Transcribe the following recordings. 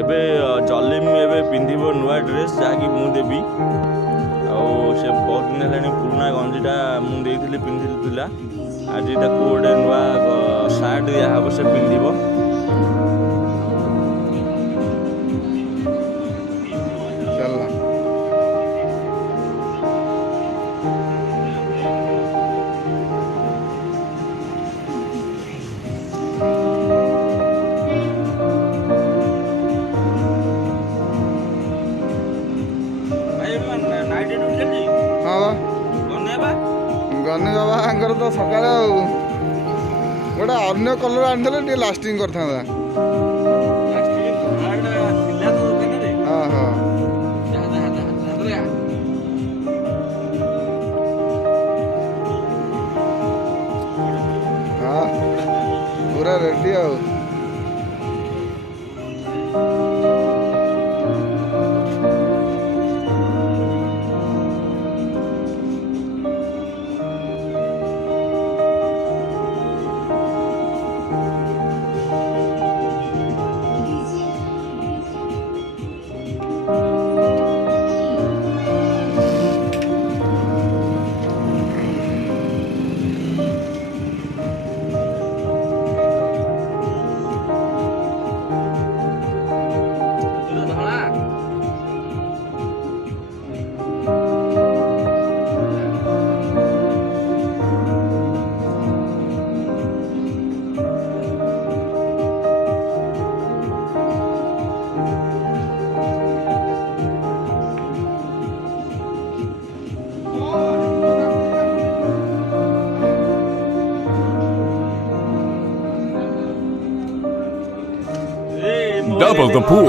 ଏବେ ଜଲିମ ଏବେ ପିନ୍ଧିବ ନୂଆ ଡ୍ରେସ୍ ଯାହାକି ମୁଁ ଦେବି। ଆଉ ସେ ବହୁତ ଦିନ ହେଲାଣି ପୁରୁଣା ଗଞ୍ଜିଟା ମୁଁ ଦେଇଥିଲି ପିନ୍ଧିଥିଲା। ଆଜି ତାକୁ ଗୋଟେ ନୂଆ ସାର୍ଟ ଦିଆହେବ, ସେ ପିନ୍ଧିବ। ଗନି ବାବାଙ୍କର ତ ସକାଳେ ଆଉ ଗୋଟେ ଅନ୍ୟ କଲର ଆଣିଥିଲେ ଟିକେ ଲାଷ୍ଟିଂ କରିଥାନ୍ତା। ହଁ ହଁ ହଁ ପୁରା ରେଡି ଆଉ। Double the pool.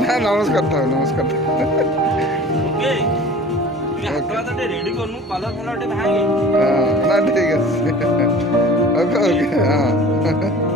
ନା ନମସ୍କାର ଥାଉ ନମସ୍କାର ଥାଉ। ନା ଠିକ ଅଛି। ଓକେ ଓକେ ହଁ।